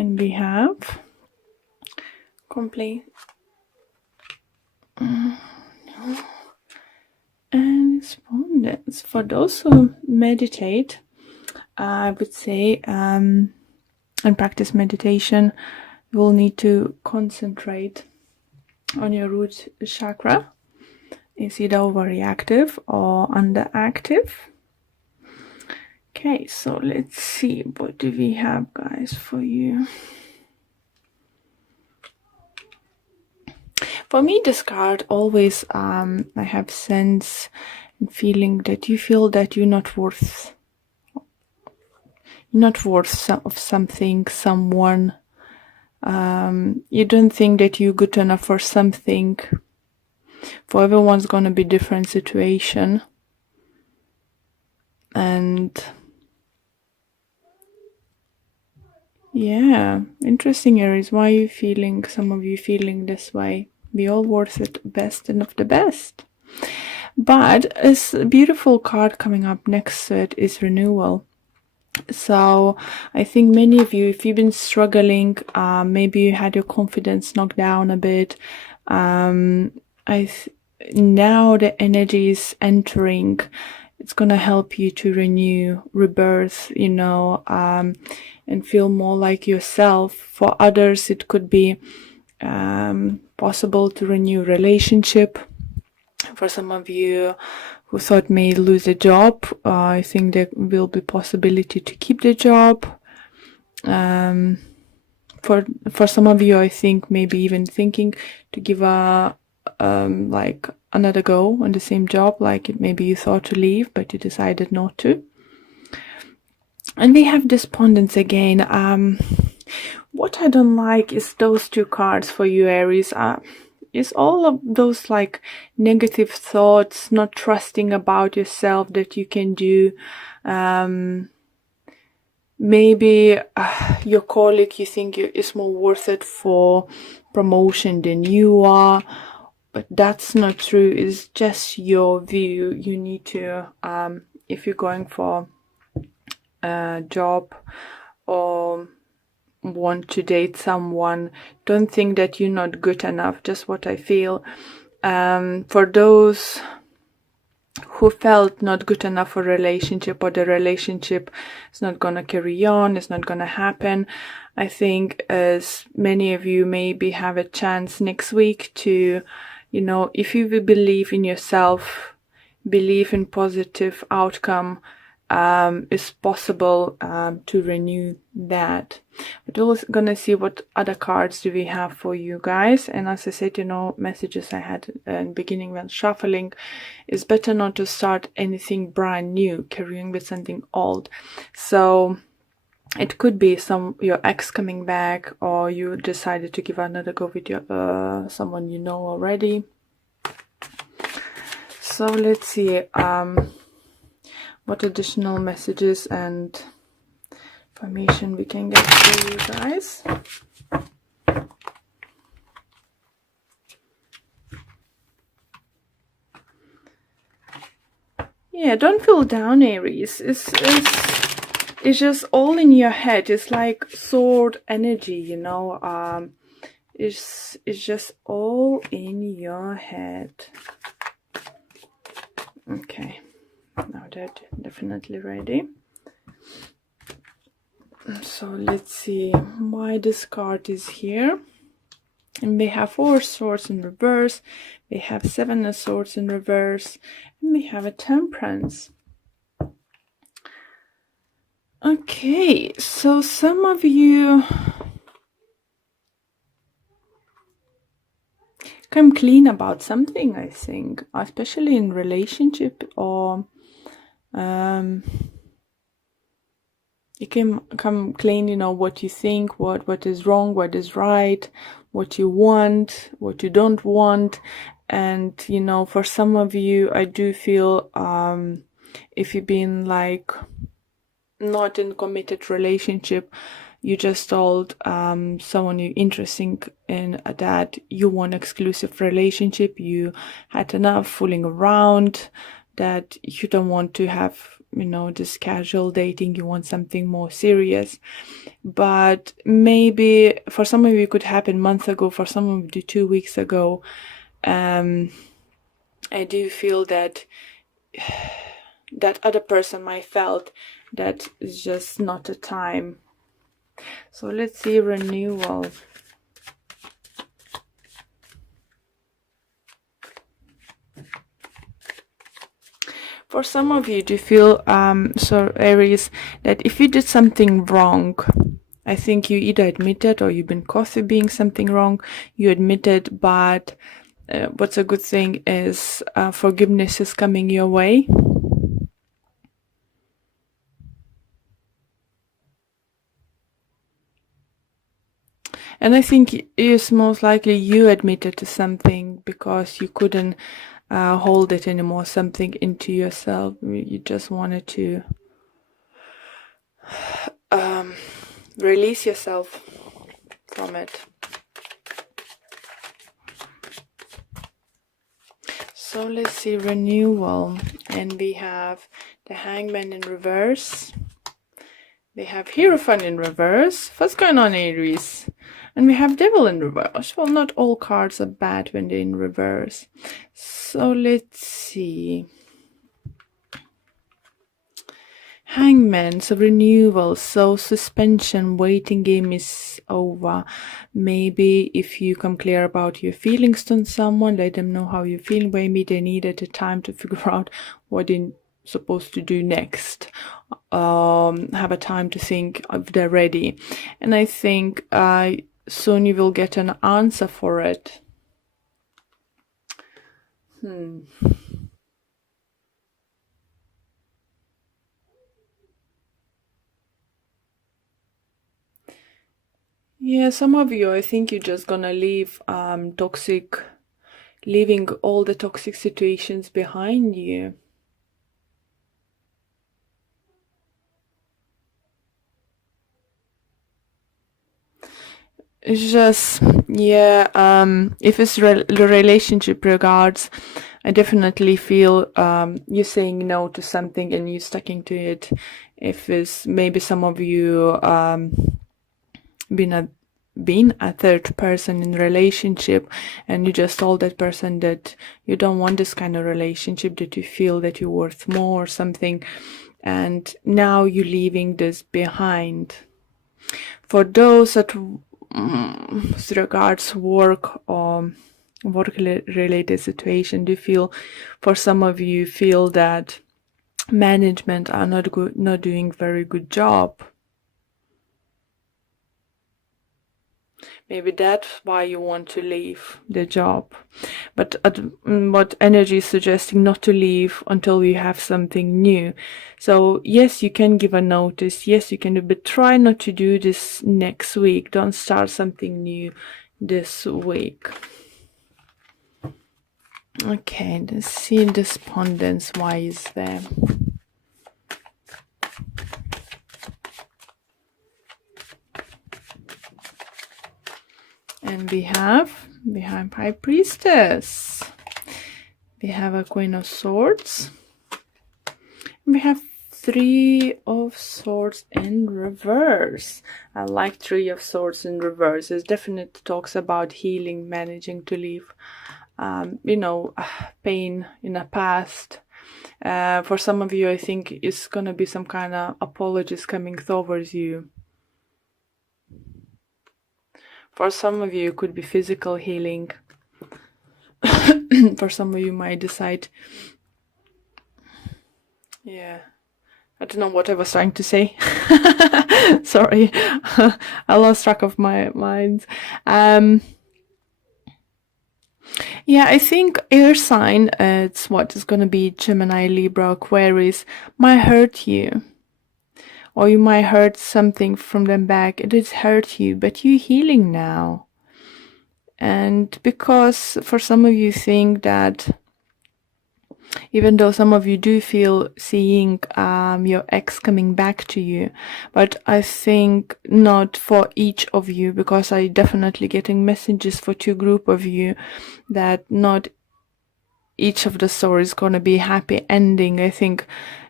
And we have complete and respondents. For those who meditate, I would say, and practice meditation, you will need to concentrate on your root chakra. Is either overreactive or underactive. Okay, so let's see, what do we have, guys, for you? For me, this card always, I have sense and feeling that you feel that you're not worth of something, someone. You don't think that you're good enough for something. For everyone's gonna be different situation. And yeah, interesting, Aries. Why are you feeling, some of you feeling this way? We all worth it, best and of the best. But a beautiful card coming up next to it is renewal. So I think many of you, if you've been struggling, maybe you had your confidence knocked down a bit. Now the energy is entering. It's gonna help you to renew, rebirth, and feel more like yourself. For others, it could be possible to renew relationship. For some of you who thought may lose a job, I think there will be possibility to keep the job. For some of you, I think maybe even thinking to give a like another go on the same job, like maybe you thought to leave but you decided not to. And we have despondence again. What I don't like is those two cards for you, Aries. Is all of those like negative thoughts, not trusting about yourself that you can do. Maybe your colleague, you think is more worth it for promotion than you are, but that's not true. It's just your view. You need to, if you're going for a job or want to date someone, don't think that you're not good enough. Just what I feel. For those who felt not good enough for a relationship, or the relationship is not gonna carry on, it's not gonna happen, I think as many of you maybe have a chance next week to, if you will believe in yourself, believe in positive outcome, is possible to renew that. But we're gonna see what other cards do we have for you guys. And as I said, messages I had in the beginning when shuffling, is better not to start anything brand new, carrying with something old. So it could be your ex coming back, or you decided to give another go with your someone you know already. So let's see what additional messages and information we can get for you guys. Yeah, don't feel down, Aries. It's just all in your head. It's like sword energy, it's just all in your head. Okay, now they're definitely ready. So let's see why this card is here. And we have 4 swords in reverse, we have 7 of swords in reverse, and we have a temperance. Okay, so some of you come clean about something, I think, especially in relationship, or you can come clean, what you think, what is wrong, what is right, what you want, what you don't want. And for some of you, I do feel if you've been like not in committed relationship, you just told someone you're interested in that you want exclusive relationship, you had enough fooling around, that you don't want to have this casual dating, you want something more serious. But maybe for some of you it could happen months ago, for some of you 2 weeks ago. I do feel that that other person might felt that it's just not a time. So let's see renewal. For some of you, do you feel, so Aries, that if you did something wrong, I think you either admitted or you've been caught with being something wrong, you admitted, but what's a good thing is forgiveness is coming your way. And I think it's most likely you admitted to something because you couldn't hold it anymore, something into yourself. You just wanted to release yourself from it. So let's see renewal. And we have the Hangman in reverse. We have Hierophant in reverse. What's going on, Aries? And we have Devil in reverse. Well, not all cards are bad when they're in reverse. So let's see. Hangman, so renewal, so suspension, waiting game is over. Maybe if you come clear about your feelings to someone, let them know how you're feeling. Maybe they needed a time to figure out what they're supposed to do next. Have a time to think if they're ready. And I think soon you will get an answer for it. Yeah, some of you, I think you're just gonna leave leaving all the toxic situations behind you. It's just, yeah, if it's relationship regards, I definitely feel you're saying no to something and you're sticking to it. If it's maybe some of you been a third person in relationship and you just told that person that you don't want this kind of relationship, that you feel that you're worth more or something, and now you're leaving this behind. For those that regards work or work related situation, do you feel, for some of you feel that management are not doing very good job? Maybe that's why you want to leave the job. But what energy is suggesting, not to leave until you have something new. So yes, you can give a notice. Yes, you can do, but try not to do this next week. Don't start something new this week. Okay, let's see despondence. Why is there? And we have High Priestess. We have a Queen of Swords. We have Three of Swords in reverse. I like Three of Swords in reverse. It definitely talks about healing, managing to leave, pain in the past. For some of you, I think it's gonna be some kind of apologies coming towards you. For some of you, it could be physical healing. For some of you, might decide. Yeah. I don't know what I was trying to say. Sorry. I lost track of my mind. Yeah, I think air sign, it's what is going to be Gemini, Libra, Aquarius, might hurt you. Or you might hurt something from them back. It did hurt you, but you're healing now. And because for some of you think that, even though some of you do feel seeing your ex coming back to you, but I think not for each of you, because I definitely getting messages for two group of you that not each of the stories going to be happy ending. I think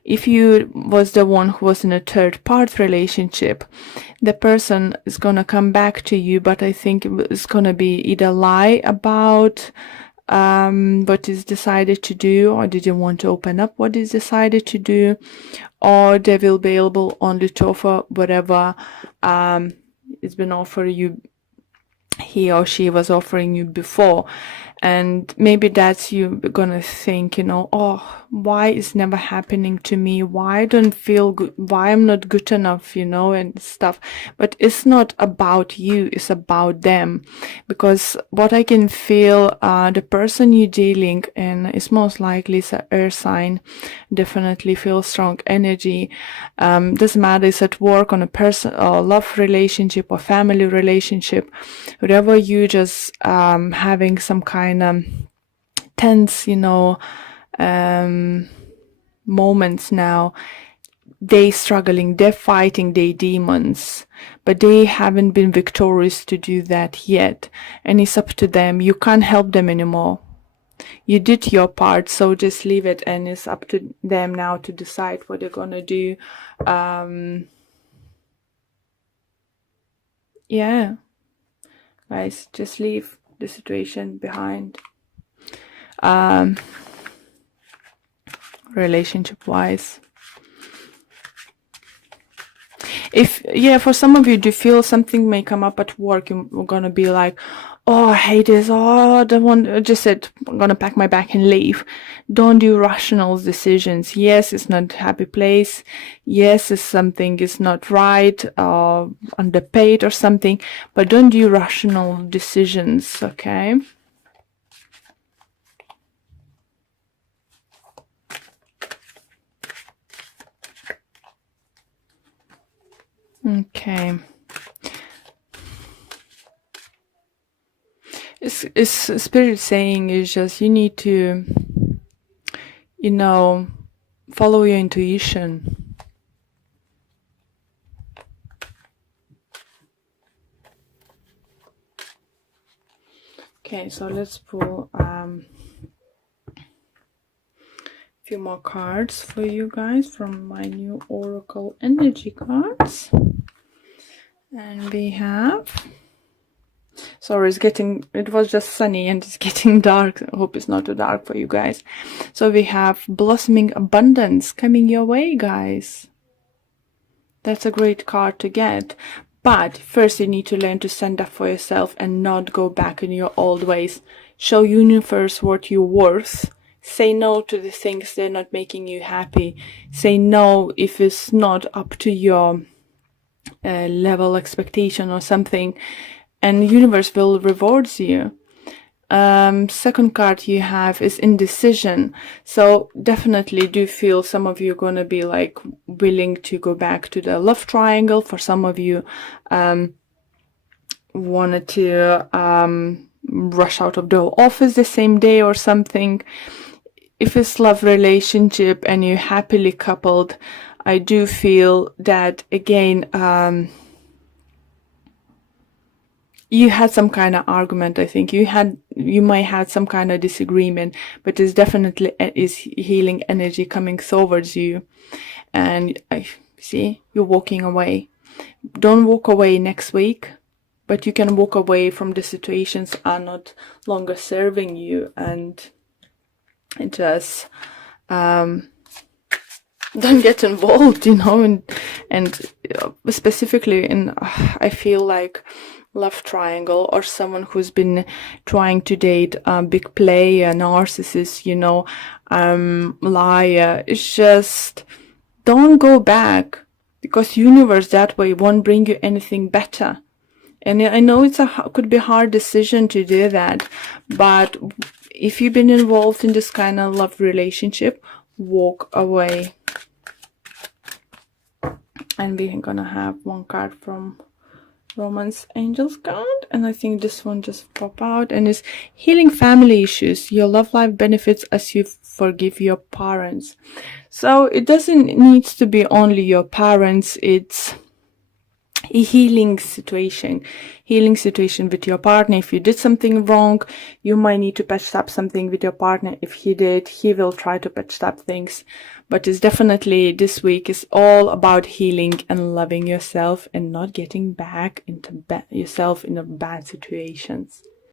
if you was the one who was in a third part relationship, the person is gonna come back to you, but I think it's gonna be either lie about what is decided to do, or didn't want to open up what is decided to do, or they will be able only to offer whatever it's been offered you, he or she was offering you before. And maybe that's you gonna think, oh, why is never happening to me? Why I don't feel good? Why I'm not good enough, and stuff. But it's not about you, it's about them. Because what I can feel, the person you're dealing in is most likely it's an air sign, definitely feel strong energy. Doesn't matter, it's at work, on a person or love relationship or family relationship, whatever, you just having some kind of tense, moments now. They struggling, they're fighting their demons, but they haven't been victorious to do that yet. And it's up to them. You can't help them anymore. You did your part, so just leave it, and it's up to them now to decide what they're gonna do. Yeah, guys, just leave the situation behind. Relationship wise, for some of you, do feel something may come up at work, you're gonna be like, oh, I hate this, oh, I don't want, just said, I'm gonna pack my bag and leave. Don't do rational decisions. Yes, it's not a happy place. Yes, it's something is not right, underpaid or something, but don't do rational decisions, okay? Okay. It's spirit saying is just you need to, follow your intuition. Okay, so let's pull a few more cards for you guys from my new Oracle energy cards. And we have, sorry, it was just sunny and it's getting dark. I hope it's not too dark for you guys. So we have blossoming abundance coming your way, guys. That's a great card to get. But first you need to learn to stand up for yourself and not go back in your old ways. Show universe what you're worth. Say no to the things that are not making you happy. Say no if it's not up to your level expectation or something, and the universe will reward you. Second card you have is indecision. So definitely do feel some of you are going to be like willing to go back to the love triangle. For some of you wanted to rush out of the office the same day or something. If it's love relationship and you're happily coupled, I do feel that again, you had some kind of argument. I think you might have some kind of disagreement, but there's definitely is healing energy coming towards you. And I see you're walking away. Don't walk away next week, but you can walk away from the situations are not longer serving you, and just don't get involved, and specifically in, I feel like love triangle, or someone who's been trying to date a big player, narcissist, liar. It's just, don't go back, because universe that way won't bring you anything better. And I know could be a hard decision to do that, but if you've been involved in this kind of love relationship, walk away. And we're gonna have one card from Romance Angels card, and I think this one just pop out, and it's healing family issues. Your love life benefits as you forgive your parents. So it doesn't need to be only your parents, it's a healing situation with your partner. If you did something wrong, you might need to patch up something with your partner. If he did, he will try to patch up things. But it's definitely, this week is all about healing and loving yourself and not getting back into yourself in bad situations.